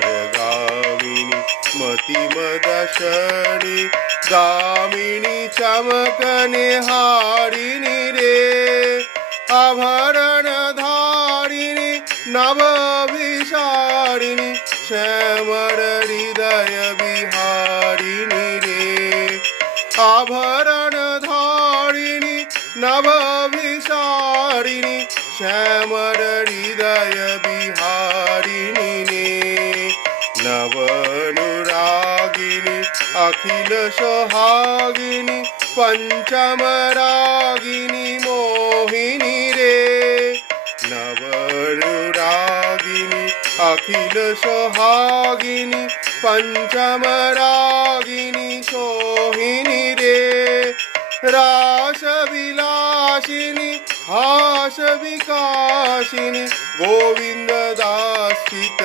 सुन्दरगामिनि मतिमदशनि गामिनी चमकने हारिणी रे आभरण धारिणी नवविशारिणी श्यामर हृदय विहारिणी रे आभरण धारिणी नवविशारिणी श्यामर हृदय विहारिणी ने नवनुरागिनी अखिल सोहागिनी पंचमरागिनी मोहिनी रे नवनुरागिनी अखिल सोहागिनी पंचमरागिनी सोहिनी रे रास विलासिनी हास विकासिनी गोविंद दासित